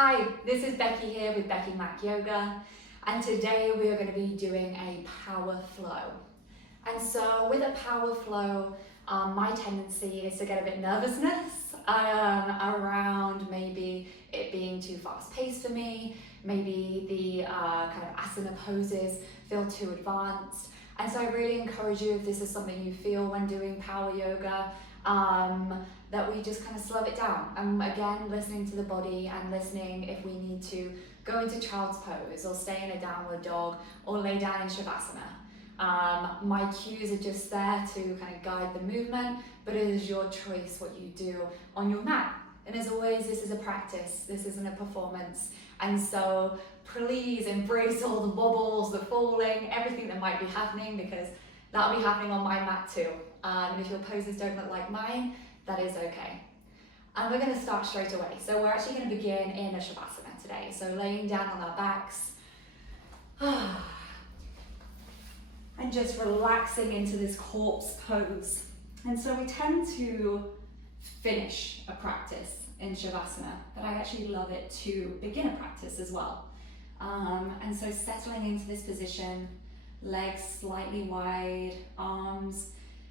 Hi, this is Becky here with Becky Mac Yoga, and today we are going to be doing a power flow. And so with a power flow, my tendency is to get a bit nervousness around maybe it being too fast paced for me, maybe the kind of asana poses feel too advanced. And so I really encourage you, if this is something you feel when doing power yoga, that we just kind of slow it down. And again, listening to the body and listening if we need to go into child's pose or stay in a downward dog or lay down in shavasana. My cues are just there to kind of guide the movement, but it is your choice what you do on your mat. And as always, this is a practice, this isn't a performance. And so please embrace all the wobbles, the falling, everything that might be happening, because that'll be happening on my mat too. And if your poses don't look like mine, that is okay. And we're going to start straight away. So we're actually going to begin in a shavasana today. So laying down on our backs. And just relaxing into this corpse pose. And so we tend to finish a practice in shavasana, but I actually love it to begin a practice as well. And so settling into this position, legs slightly wide, arms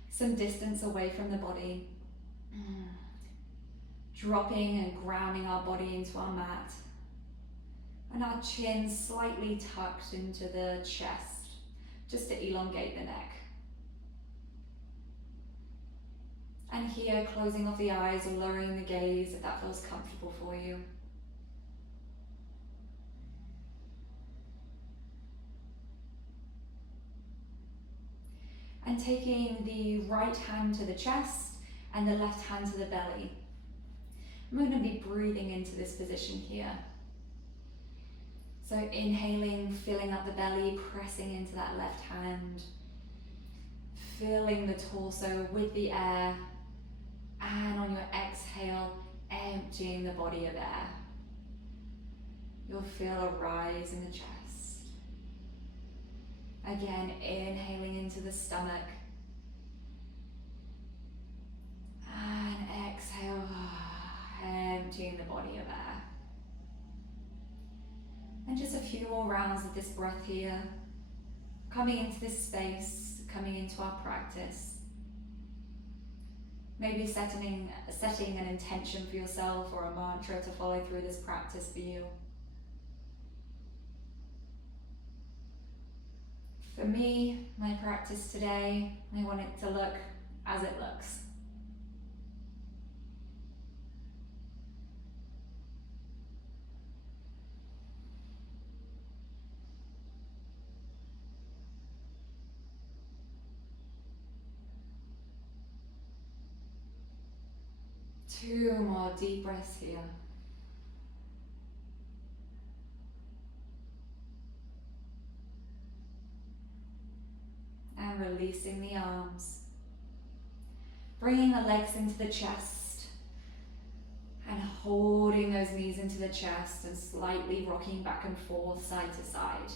some distance away from the body, dropping and grounding our body into our mat, and our chin slightly tucked into the chest, just to elongate the neck. And here, closing off the eyes or lowering the gaze if that feels comfortable for you. And taking the right hand to the chest and the left hand to the belly. I'm going to be breathing into this position here. So inhaling, filling up the belly, pressing into that left hand. Filling the torso with the air. And on your exhale, emptying the body of air. You'll feel a rise in the chest. Again, inhaling into the stomach. And exhale, emptying the body of air. And just a few more rounds of this breath here. Coming into this space, coming into our practice. Maybe setting an intention for yourself or a mantra to follow through this practice for you. For me, my practice today, I want it to look as it looks. Two more deep breaths here. And releasing the arms. Bringing the legs into the chest. And holding those knees into the chest and slightly rocking back and forth, side to side.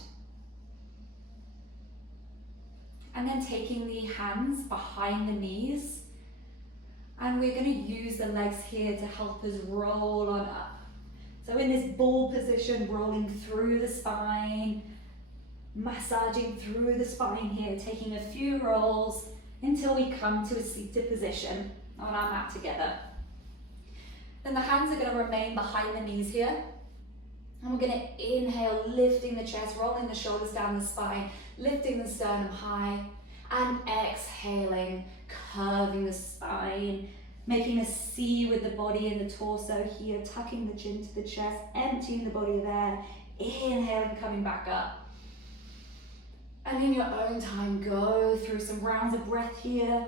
And then taking the hands behind the knees. And we're going to use the legs here to help us roll on up. So in this ball position, rolling through the spine, massaging through the spine here, taking a few rolls until we come to a seated position on our mat together. Then the hands are going to remain behind the knees here. And we're going to inhale, lifting the chest, rolling the shoulders down the spine, lifting the sternum high, and exhaling, curving the spine, making a C with the body and the torso here, tucking the chin to the chest, emptying the body of air, inhaling, coming back up. And in your own time, go through some rounds of breath here,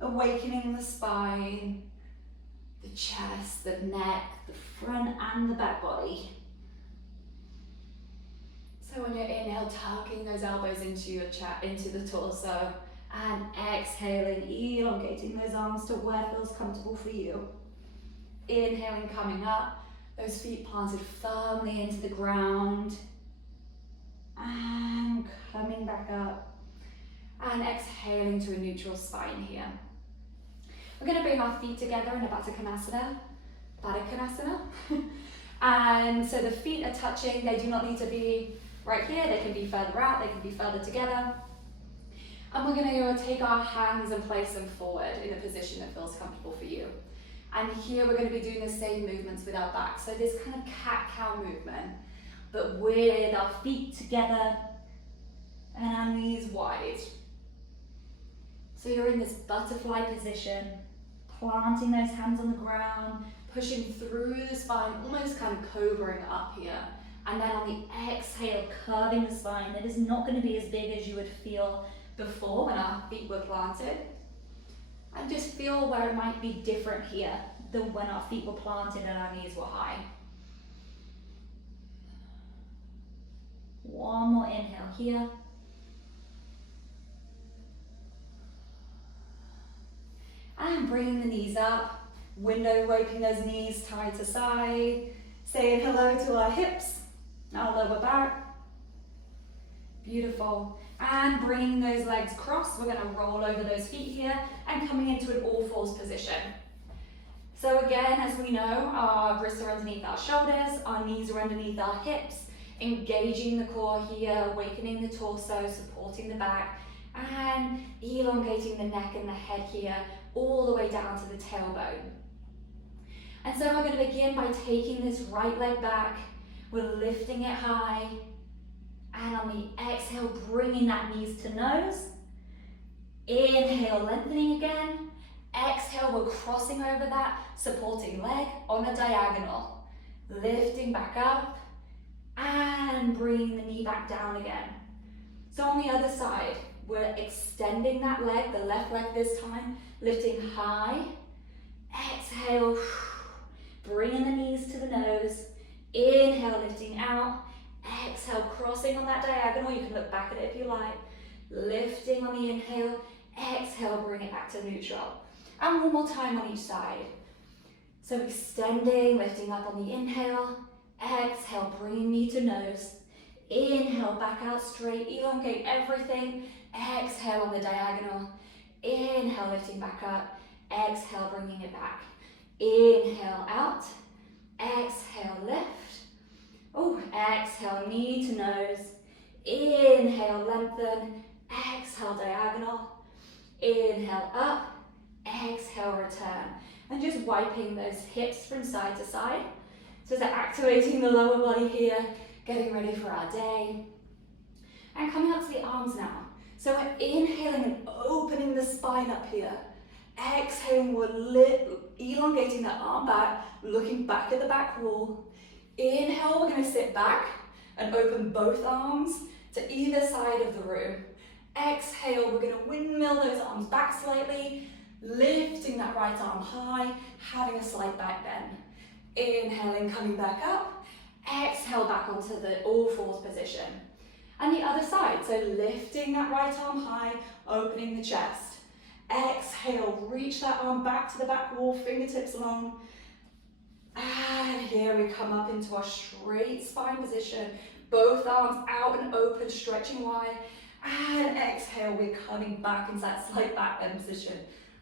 awakening the spine, the chest, the neck, the front and the back body. So on your inhale, tucking those elbows into your chest, into the torso, and exhaling, elongating those arms to where feels comfortable for you. Inhaling, coming up, those feet planted firmly into the ground, and coming back up, and exhaling to a neutral spine here. We're going to bring our feet together in a Baddha Konasana, And so the feet are touching, they do not need to be right here, they can be further out, they can be further together. And we're going to take our hands and place them forward in a position that feels comfortable for you. And here we're going to be doing the same movements with our back. So this kind of cat-cow movement, but with our feet together and our knees wide. So you're in this butterfly position, planting those hands on the ground, pushing through the spine, almost kind of cobraing up here. And then on the exhale, curving the spine. That is not going to be as big as you would feel before when our feet were planted. And just feel where it might be different here than when our feet were planted and our knees were high. One more inhale here. And bringing the knees up, window wiping those knees side to side, saying hello to our hips, our lower back. Beautiful. And bringing those legs cross, we're going to roll over those feet here and coming into an all fours position. So again, as we know, our wrists are underneath our shoulders, our knees are underneath our hips, engaging the core here, awakening the torso, supporting the back, and elongating the neck and the head here, all the way down to the tailbone. And so we're going to begin by taking this right leg back, we're lifting it high, and on the exhale, bringing that knees to nose. Inhale, lengthening again. Exhale, we're crossing over that supporting leg on a diagonal. Lifting back up and bringing the knee back down again. So on the other side, we're extending that leg, the left leg this time, lifting high. Exhale, bringing the knees to the nose. Inhale, lifting out. Exhale, crossing on that diagonal. You can look back at it if you like. Lifting on the inhale. Exhale, bring it back to neutral. And one more time on each side. So extending, lifting up on the inhale. Exhale, bringing knee to nose. Inhale, back out straight. Elongate everything. Exhale on the diagonal. Inhale, lifting back up. Exhale, bringing it back. Inhale, out. Exhale, lift. Oh, exhale, knee to nose. Inhale, lengthen. Exhale, diagonal. Inhale, up. Exhale, return. And just wiping those hips from side to side. So they're activating the lower body here, getting ready for our day. And coming up to the arms now. So we're inhaling and opening the spine up here. Exhaling, we're elongating that arm back, looking back at the back wall. Inhale, we're going to sit back and open both arms to either side of the room. Exhale, we're going to windmill those arms back slightly, lifting that right arm high, having a slight back bend. Inhaling, coming back up. Exhale, back onto the all fours position. And the other side, so lifting that right arm high, opening the chest. Exhale, reach that arm back to the back wall, fingertips long. And here we come up into our straight spine position. Both arms out and open, stretching wide. And exhale, we're coming back into that slight back bend position.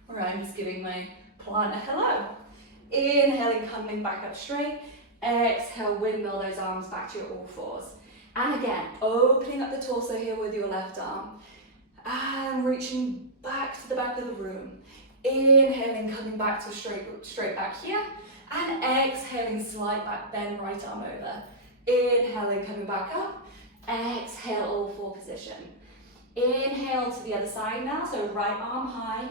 Where I'm just giving my plant a hello. Inhaling, coming back up straight. Exhale, windmill those arms back to your all fours. And again, opening up the torso here with your left arm. And reaching back to the back of the room. Inhaling, coming back to straight back here. And exhaling, slight back bend, right arm over. Inhaling, coming back up. Exhale, all four position. Inhale to the other side now, so right arm high.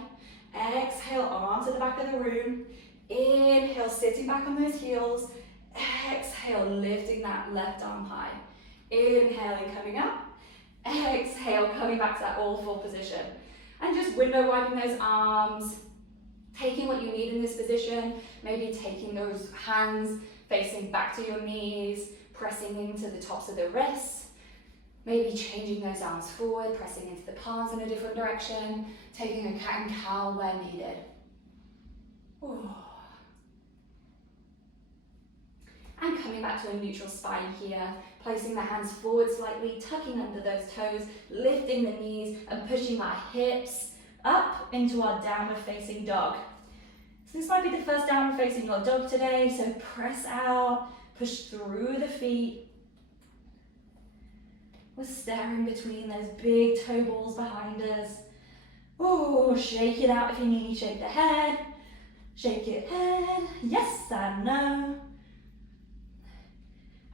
Exhale, arm to the back of the room. Inhale, sitting back on those heels. Exhale, lifting that left arm high. Inhaling, coming up. Exhale, coming back to that all four position. And just window wiping those arms. Taking what you need in this position. Maybe taking those hands facing back to your knees. Pressing into the tops of the wrists. Maybe changing those arms forward. Pressing into the palms in a different direction. Taking a cat and cow where needed. Ooh. And coming back to a neutral spine here, placing the hands forward slightly, tucking under those toes, lifting the knees and pushing our hips up into our downward facing dog. So this might be the first downward facing dog today, so press out, Push through the feet. We're staring between those big toe balls behind us. Oh, shake it out if you need. Shake the head. Shake your head. Yes and no.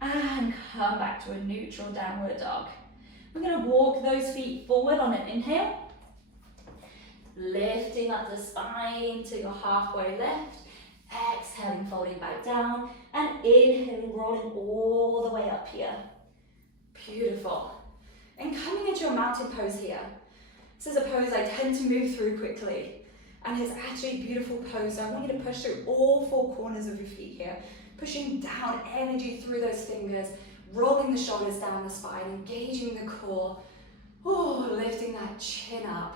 And come back to a neutral downward dog. We're going to walk those feet forward on an inhale. Lifting up the spine to your halfway lift. Exhaling, folding back down. And inhaling, rolling all the way up here. Beautiful. And coming into your mountain pose here. This is a pose I tend to move through quickly. And it's actually a beautiful pose. So I want you to push through all four corners of your feet here. Pushing down energy through those fingers. Rolling the shoulders down the spine. Engaging the core. Oh, lifting that chin up.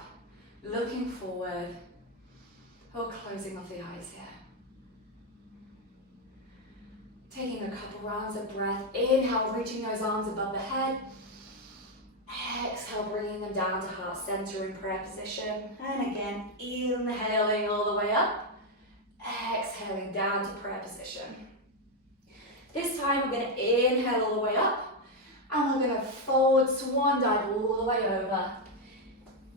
Looking forward. Oh, closing off the eyes here. Taking a couple rounds of breath. Inhale, reaching those arms above the head. Exhale, bringing them down to heart center in prayer position. And again, inhaling all the way up. Exhaling down to prayer position. This time we're going to inhale all the way up. And we're going to forward swan dive all the way over.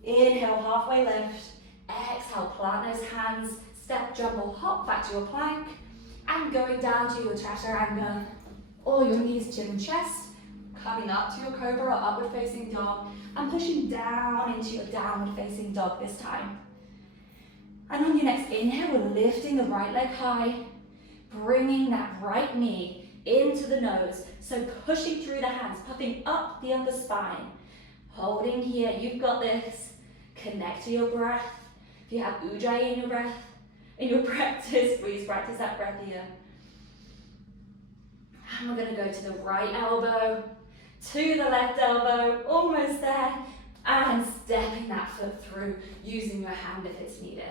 Inhale, halfway lift. Exhale, plant those hands. Step, jump or hop back to your plank. And going down to your chaturanga, or your knees, chin and chest, coming up to your cobra or upward facing dog, and pushing down into your downward facing dog this time. And on your next inhale, we're lifting the right leg high, bringing that right knee into the nose. So pushing through the hands, puffing up the upper spine. Holding here, you've got this. Connect to your breath. If you have ujjayi in your breath, in your practice, please practice that breath here. And we're going to go to the right elbow, to the left elbow, almost there, and stepping that foot through, using your hand if it's needed.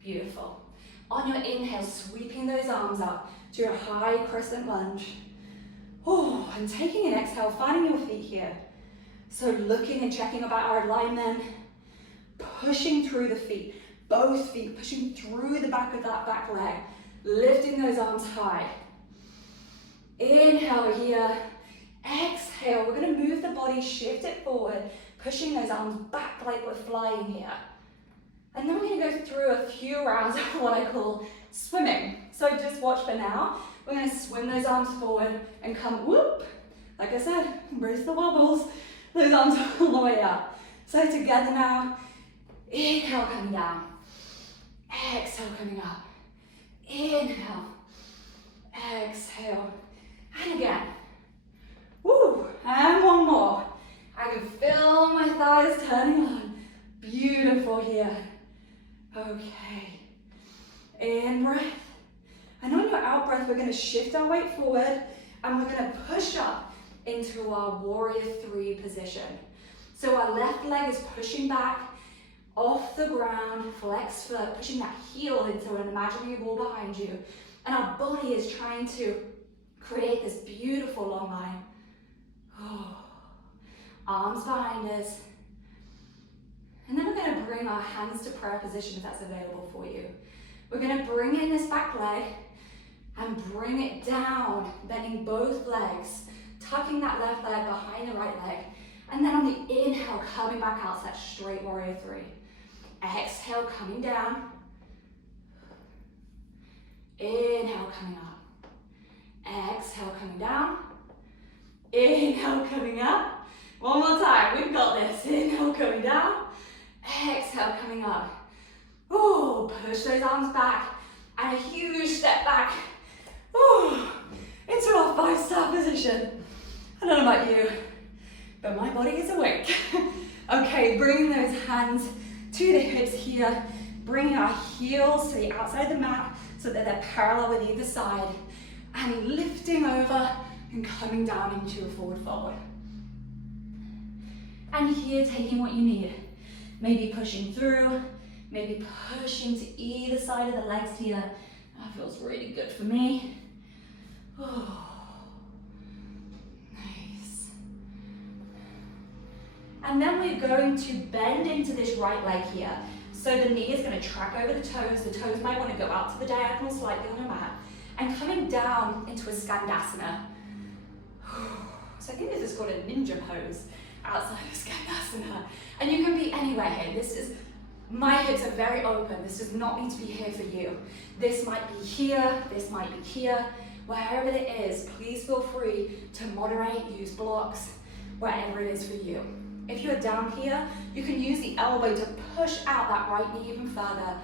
Beautiful. On your inhale, sweeping those arms up to your high crescent lunge. Oh, and taking an exhale, finding your feet here. So looking and checking about our alignment, pushing through the feet. Both feet pushing through the back of that back leg, lifting those arms high. Inhale here, exhale. We're going to move the body, shift it forward, pushing those arms back like we're flying here. And then we're going to go through a few rounds of what I call swimming. So just watch for now. We're going to swim those arms forward and come whoop. Like I said, embrace the wobbles. Those arms all the way up. So together now, inhale coming down. Exhale coming up. Inhale. Exhale. And again. Woo. And one more. I can feel my thighs turning on. Beautiful here. Okay. In breath. And on your out breath, we're going to shift our weight forward and we're going to push up into our warrior 3 position. So our left leg is pushing back off the ground, flex foot, pushing that heel into an imaginary wall behind you. And our body is trying to create this beautiful long line. Oh. Arms behind us. And then we're going to bring our hands to prayer position if that's available for you. We're going to bring in this back leg and bring it down, bending both legs, tucking that left leg behind the right leg. And then on the inhale, coming back out to that straight warrior 3. Exhale, coming down. Inhale, coming up. Exhale, coming down. Inhale, coming up. One more time, we've got this. Inhale, coming down. Exhale, coming up. Oh, push those arms back. And a huge step back. Oh, into our 5-star position. I don't know about you, but my body is awake. Okay, bringing those hands to the hips here, bringing our heels to the outside of the mat so that they're parallel with either side, and lifting over and coming down into a forward fold. And here, taking what you need. Maybe pushing through, maybe pushing to either side of the legs here. That feels really good for me. Oh. And then we're going to bend into this right leg here. So the knee is going to track over the toes. The toes might want to go out to the diagonal slightly on the mat. and coming down into a Skandasana. So I think this is called a ninja pose outside of Skandasana. And you can be anywhere here. My hips are very open. This does not need to be here for you. This might be here, this might be here. Wherever it is, please feel free to moderate, use blocks, wherever it is for you. If you're down here, you can use the elbow to push out that right knee even further,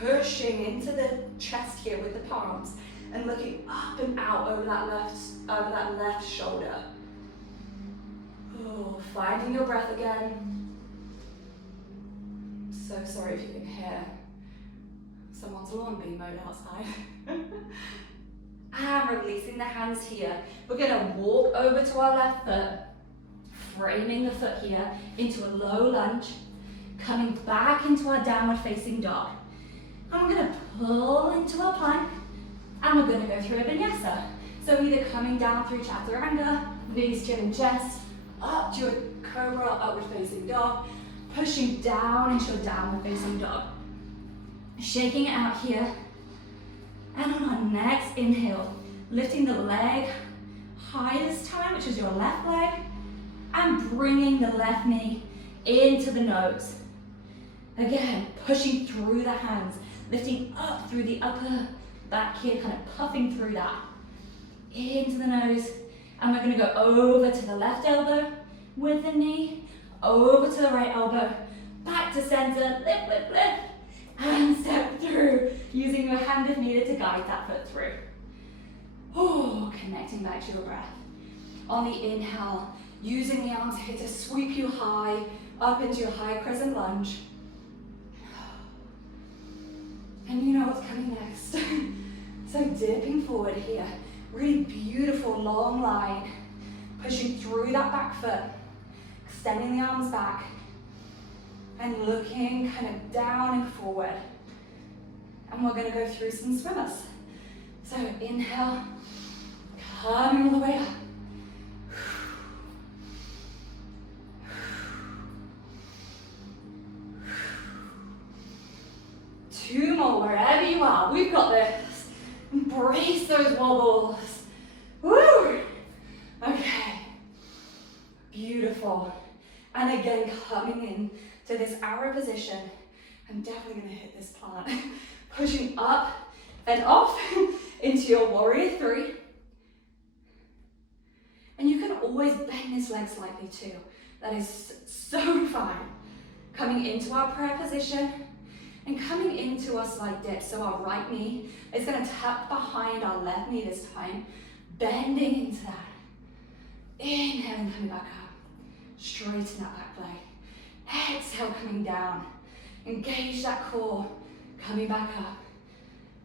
pushing into the chest here with the palms and looking up and out over that left shoulder. Oh, finding your breath again. So sorry if you can hear someone's lawn being mowed outside. And releasing the hands here. We're gonna walk over to our left foot, framing the foot here into a low lunge, coming back into our downward facing dog. And we're gonna pull into our plank, and we're gonna go through a vinyasa. So either coming down through chaturanga, knees, chin and chest, up to a cobra, upward facing dog, pushing down into a downward facing dog. Shaking it out here. And on our next inhale, lifting the leg high this time, which is your left leg, and bringing the left knee into the nose. Again, pushing through the hands, lifting up through the upper back here, kind of puffing through that. Into the nose, and we're gonna go over to the left elbow with the knee, over to the right elbow, back to center, lift, lift, lift, and step through, using your hand if needed to guide that foot through. Oh, connecting back to your breath. On the inhale, using the arms here to sweep you high, up into your high crescent lunge. And you know what's coming next. So dipping forward here, really beautiful long line, pushing through that back foot, extending the arms back, and looking kind of down and forward. And we're gonna go through some swimmers. So inhale, coming all the way up. Two more, wherever you are. We've got this. Embrace those wobbles. Woo! Okay. Beautiful. And again, coming in to this arrow position. I'm definitely gonna hit this plant. Pushing up and off into your warrior three. And you can always bend this leg slightly too. That is so fine. Coming into our prayer position and coming into our slight dip. So our right knee is gonna tuck behind our left knee this time, bending into that. Inhaling, coming back up. Straighten that back leg. Exhale, coming down. Engage that core. Coming back up.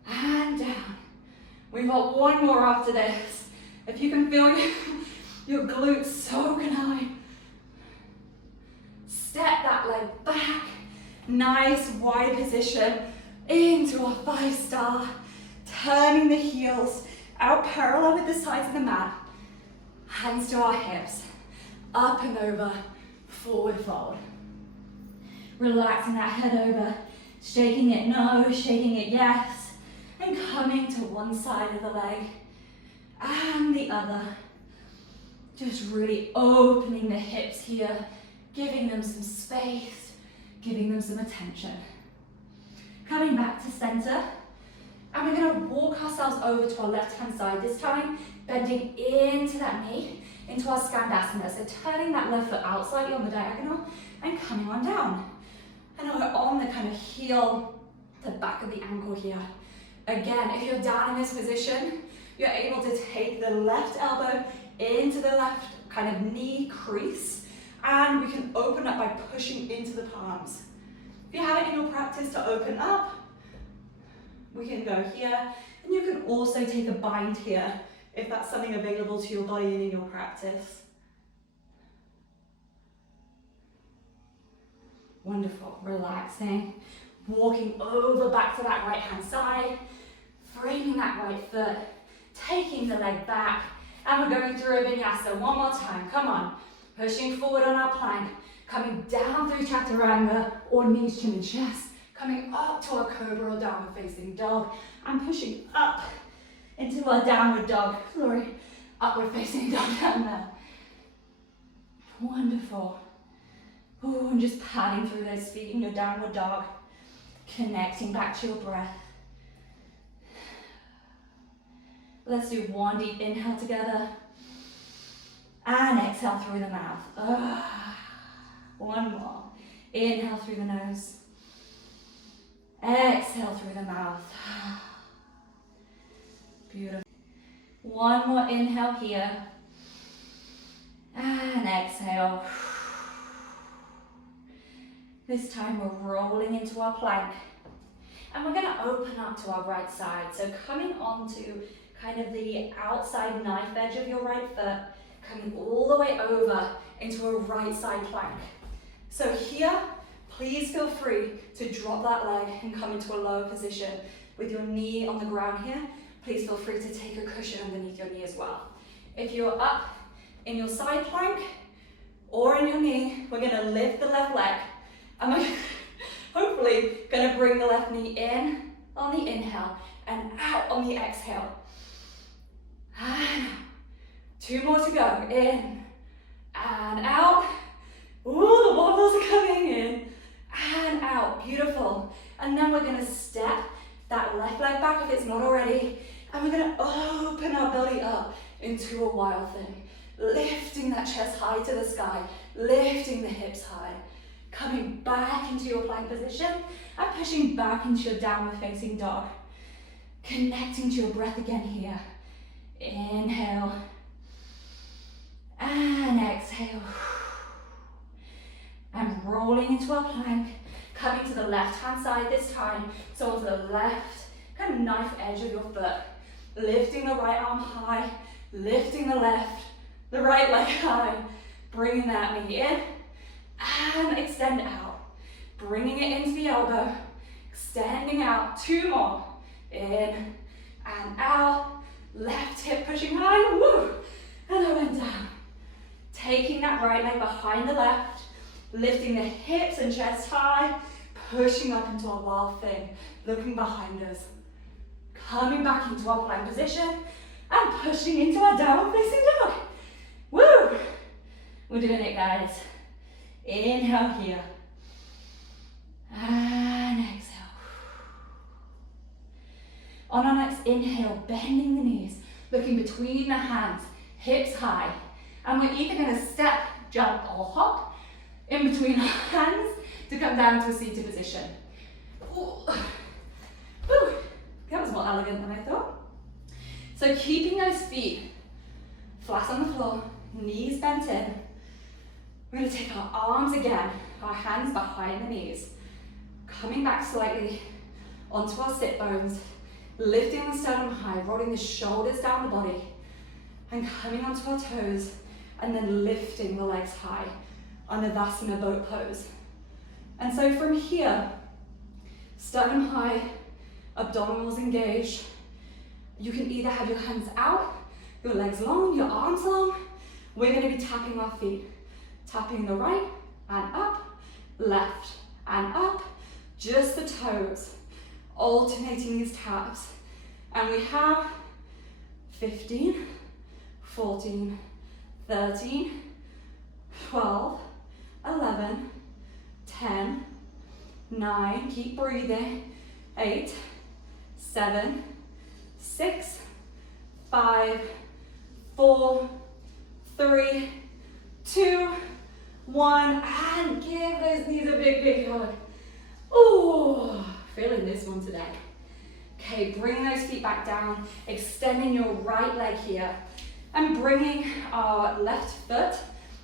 And down. We've got one more after this. If you can feel your glutes, so can I. Step that leg back. Nice wide position into our 5-star. Turning the heels out parallel with the sides of the mat. Hands to our hips. Up and over, forward fold. Relaxing that head over, shaking it no, shaking it yes, and coming to one side of the leg and the other. Just really opening the hips here, giving them some space, giving them some attention. Coming back to center, and we're gonna walk ourselves over to our left-hand side this time, bending into that knee, into our Skandasana. So turning that left foot out slightly on the diagonal and coming on down. And we're on the kind of heel, the back of the ankle here. Again, if you're down in this position, you're able to take the left elbow into the left kind of knee crease, and we can open up by pushing into the palms. If you have it in your practice to open up, we can go here, and you can also take a bind here if that's something available to your body and in your practice. Wonderful, relaxing, walking over back to that right hand side, framing that right foot, taking the leg back, and we're going through a vinyasa one more time, come on. Pushing forward on our plank, coming down through chaturanga or knees, chin and chest, coming up to our cobra or downward facing dog, and pushing up into our downward dog. Sorry, upward facing dog down there. Wonderful. Ooh, and just padding through those feet in your downward dog, connecting back to your breath. Let's do one deep inhale together and exhale through the mouth. One more. Inhale through the nose. Exhale through the mouth. Beautiful. One more inhale here. And exhale. This time we're rolling into our plank. And we're going to open up to our right side. So coming onto kind of the outside knife edge of your right foot, coming all the way over into a right side plank. So here, please feel free to drop that leg and come into a lower position with your knee on the ground here. Please feel free to take a cushion underneath your knee as well. If you're up in your side plank or in your knee, we're gonna lift the left leg and we're hopefully gonna bring the left knee in on the inhale and out on the exhale. And 2 more to go, in and out. Ooh, the wobbles are coming in and out, beautiful. And then we're gonna step that left leg back if it's not already, and we're gonna open our belly up into a wild thing, lifting that chest high to the sky, lifting the hips high, coming back into your plank position and pushing back into your downward facing dog, connecting to your breath again here. Inhale and exhale. And rolling into our plank, coming to the left hand side this time, so onto the left kind of knife edge of your foot, lifting the right arm high, lifting the right leg high, bringing that knee in and extend out, bringing it into the elbow, extending out, 2 more, in and out, left hip pushing high, woo, and I went down, taking that right leg behind the left, lifting the hips and chest high, pushing up into our wild thing, looking behind us, coming back into our plank position, and pushing into our downward facing dog. Woo! We're doing it, guys. Inhale here. And exhale. On our next inhale, bending the knees, looking between the hands, hips high. And we're either going to step, jump, or hop in between our hands to come down to a seated position. Ooh. Ooh. That was more elegant than I thought. So keeping those feet flat on the floor, knees bent in, we're going to take our arms again, our hands behind the knees, coming back slightly onto our sit bones, lifting the sternum high, rolling the shoulders down the body, and coming onto our toes, and then lifting the legs high on the Vasana boat pose. And so from here, sternum high, abdominals engaged. You can either have your hands out, your legs long, your arms long. We're going to be tapping our feet. Tapping the right and up, left and up, just the toes. Alternating these taps. And we have 15, 14, 13, 12, 11, 10, 9, keep breathing, 8, 7, 6, 5, 4, 3, 2, 1, and give those knees a big, big hug. Ooh, feeling this one today. Okay, bring those feet back down, extending your right leg here, and bringing our left foot,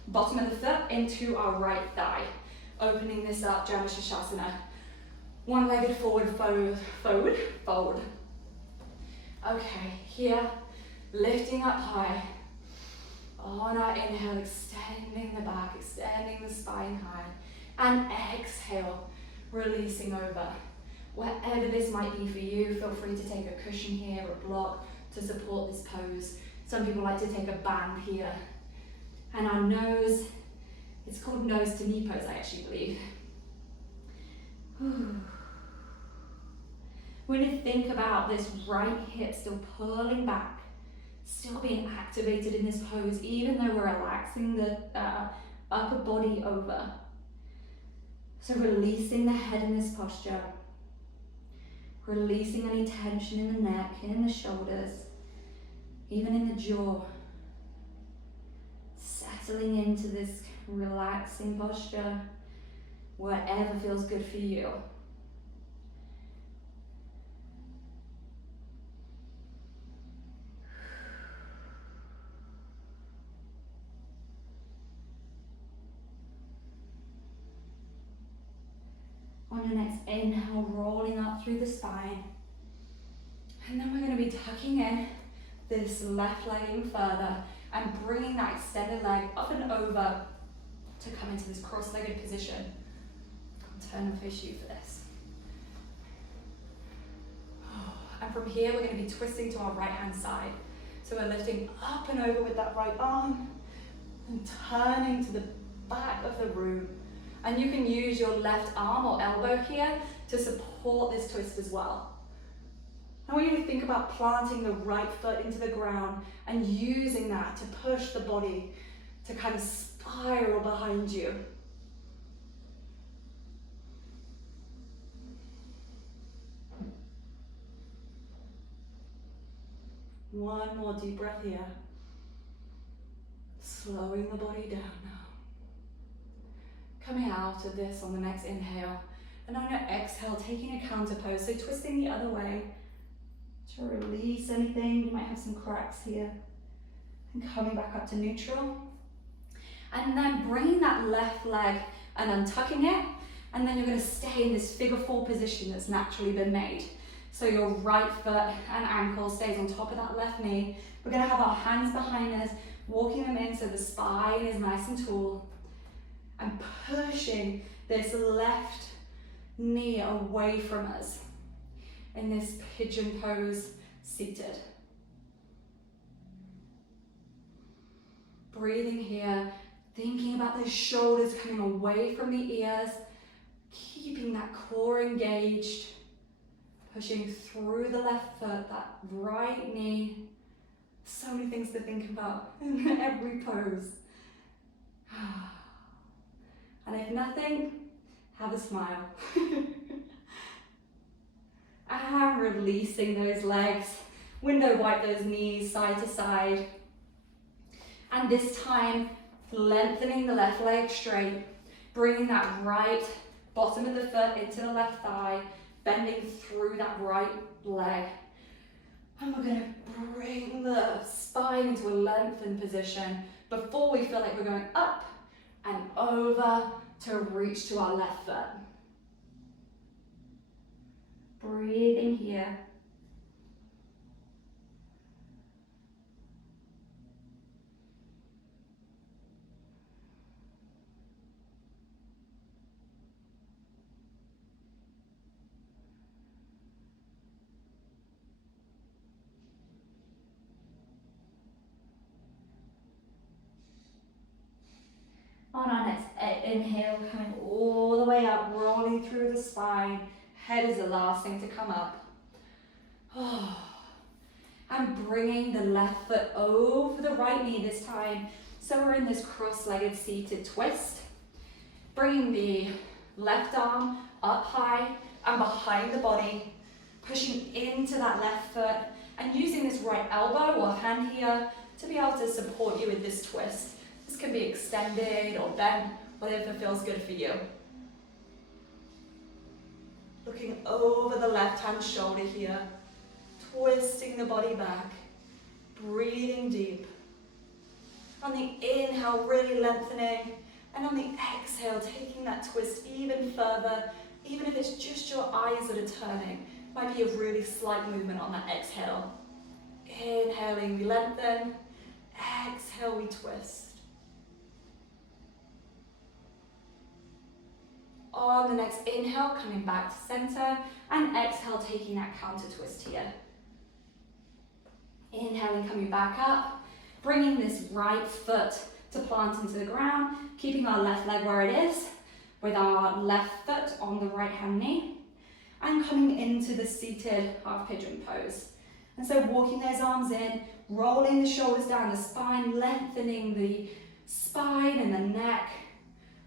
bottom of the foot, into our right thigh. Opening this up, Janashashasana. One-legged forward fold. Okay, here, lifting up high. On our inhale, extending the back, extending the spine high. And exhale, releasing over. Wherever this might be for you, feel free to take a cushion here, a block to support this pose. Some people like to take a band here. And our nose, it's called nose to knee pose, I actually believe. Whew. We're going to think about this right hip still pulling back, still being activated in this pose, even though we're relaxing the upper body over. So releasing the head in this posture, releasing any tension in the neck, in the shoulders, even in the jaw. Settling into this relaxing posture, whatever feels good for you. On your next inhale, rolling up through the spine. And then we're going to be tucking in this left leg even further and bringing that extended leg up and over to come into this cross-legged position. I'll turn and face you for this. And from here, we're going to be twisting to our right hand side. So we're lifting up and over with that right arm and turning to the back of the room. And you can use your left arm or elbow here to support this twist as well. I want you to think about planting the right foot into the ground and using that to push the body to kind of spiral behind you. One more deep breath here. Slowing the body down now. Coming out of this on the next inhale, and on your exhale, taking a counter pose, so twisting the other way to release anything. You might have some cracks here, and coming back up to neutral, and then bringing that left leg and untucking it, and then you're going to stay in this figure four position that's naturally been made. So your right foot and ankle stays on top of that left knee. We're going to have our hands behind us, walking them in so the spine is nice and tall. And pushing this left knee away from us in this pigeon pose, seated. Breathing here, thinking about those shoulders coming away from the ears, keeping that core engaged, pushing through the left foot, that right knee. So many things to think about in every pose. And if nothing, have a smile. And releasing those legs, window wipe those knees side to side. And this time, lengthening the left leg straight, bringing that right bottom of the foot into the left thigh, bending through that right leg. And we're going to bring the spine into a lengthened position before we feel like we're going up and over to reach to our left foot. Breathing here. On our next inhale, coming all the way up, rolling through the spine. Head is the last thing to come up. And bringing the left foot over the right knee this time. So we're in this cross-legged seated twist. Bringing the left arm up high and behind the body. Pushing into that left foot and using this right elbow or hand here to be able to support you with this twist. This can be extended or bent, whatever feels good for you. Looking over the left hand shoulder here, twisting the body back, breathing deep. On the inhale, really lengthening, and on the exhale, taking that twist even further, even if it's just your eyes that are turning. Might be a really slight movement on that exhale. Inhaling, we lengthen. Exhale, we twist. On the next inhale, coming back to center, and exhale, taking that counter twist here. Inhaling, coming back up, bringing this right foot to plant into the ground, keeping our left leg where it is, with our left foot on the right hand knee. and coming into the seated half pigeon pose. And so walking those arms in, rolling the shoulders down the spine, lengthening the spine and the neck,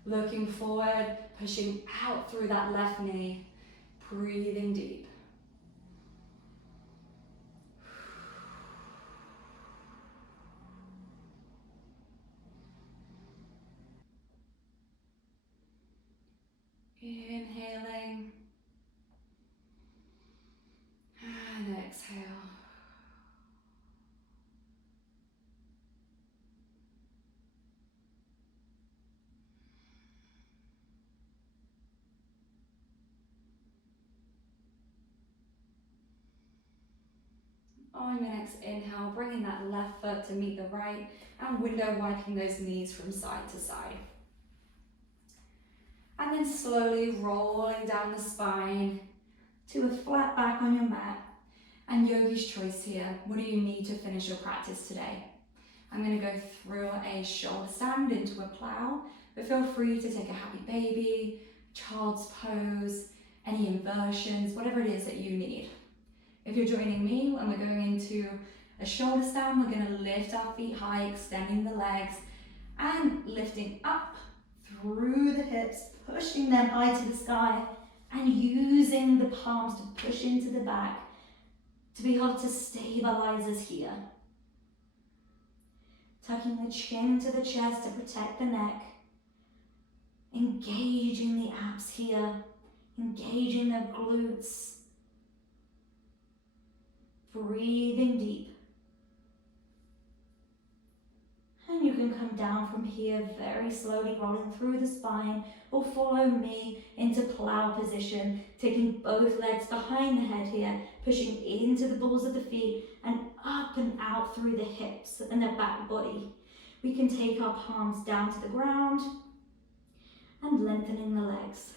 looking forward, pushing out through that left knee, breathing deep. Inhaling and exhale. On your next inhale, bringing that left foot to meet the right and window wiping those knees from side to side. And then slowly rolling down the spine to a flat back on your mat. And yogi's choice here. What do you need to finish your practice today? I'm going to go through a shoulder stand into a plow, but feel free to take a happy baby, child's pose, any inversions, whatever it is that you need. If you're joining me and we're going into a shoulder stand, we're going to lift our feet high, extending the legs and lifting up through the hips, pushing them high to the sky and using the palms to push into the back to be able to stabilize us here. Tucking the chin to the chest to protect the neck, engaging the abs here, engaging the glutes, breathing deep. And you can come down from here very slowly, rolling through the spine, or follow me into plow position, taking both legs behind the head here, pushing into the balls of the feet and up and out through the hips and the back body. We can take our palms down to the ground and lengthening the legs.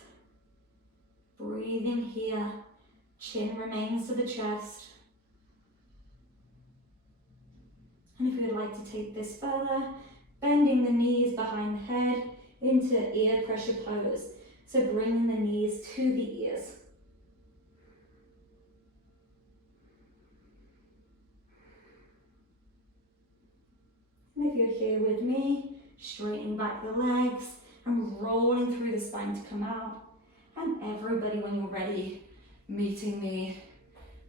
Breathing here, chin remains to the chest. And if you would like to take this further, bending the knees behind the head into ear pressure pose. So bringing the knees to the ears. And if you're here with me, straightening back the legs and rolling through the spine to come out. And everybody, when you're ready, meeting me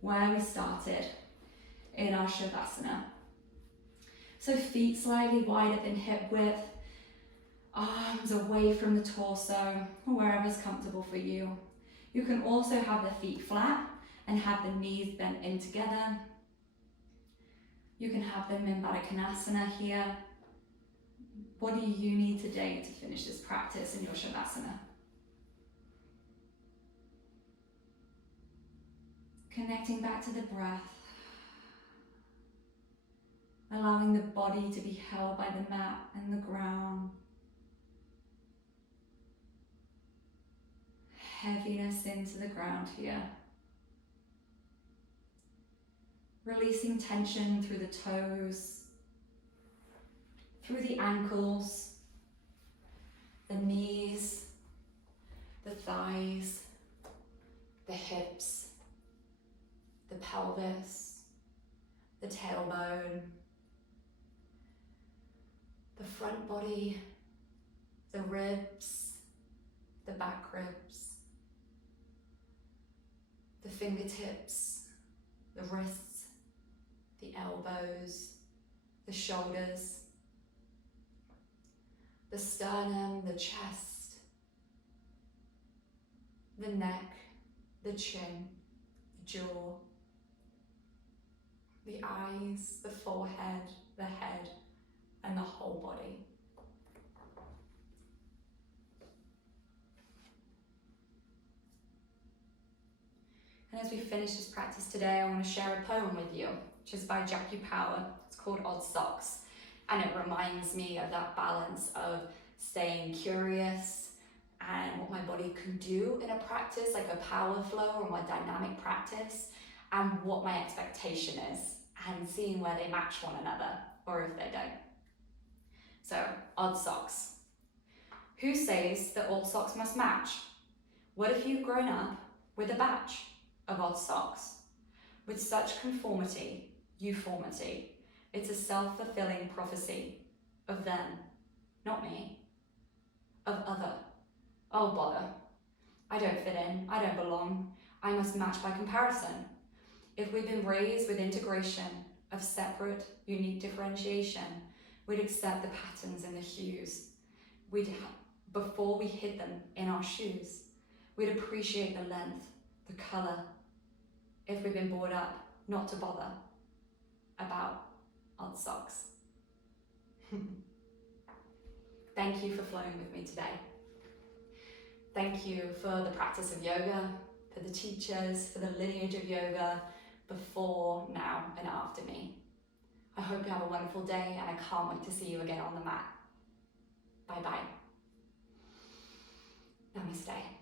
where we started in our Shavasana. So feet slightly wider than hip width, arms away from the torso, or wherever's comfortable for you. You can also have the feet flat and have the knees bent in together. You can have them in Baddha Konasana here. What do you need today to finish this practice in your Shavasana? Connecting back to the breath. Allowing the body to be held by the mat and the ground. Heaviness into the ground here. Releasing tension through the toes, through the ankles, the knees, the thighs, the hips, the pelvis, the tailbone, the front body, the ribs, the back ribs, the fingertips, the wrists, the elbows, the shoulders, the sternum, the chest, the neck, the chin, the jaw, the eyes, the forehead, the head, and the whole body. And as we finish this practice today, I want to share a poem with you, which is by Jackie Power. It's called Odd Socks, and it reminds me of that balance of staying curious and what my body can do in a practice, like a power flow or more dynamic practice, and what my expectation is, and seeing where they match one another, or if they don't. So, odd socks. Who says that all socks must match? What if you've grown up with a batch of odd socks. With such conformity, euformity, it's a self-fulfilling prophecy of them, not me, of other. Oh bother, I don't fit in, I don't belong, I must match by comparison. If we've been raised with integration of separate, unique differentiation, we'd accept the patterns and the hues. Before we hid them in our shoes, we'd appreciate the length, the colour. If we've been brought up not to bother about odd socks. Thank you for flowing with me today. Thank you for the practice of yoga, for the teachers, for the lineage of yoga before, now, and after me. I hope you have a wonderful day, and I can't wait to see you again on the mat. Bye-bye. Namaste.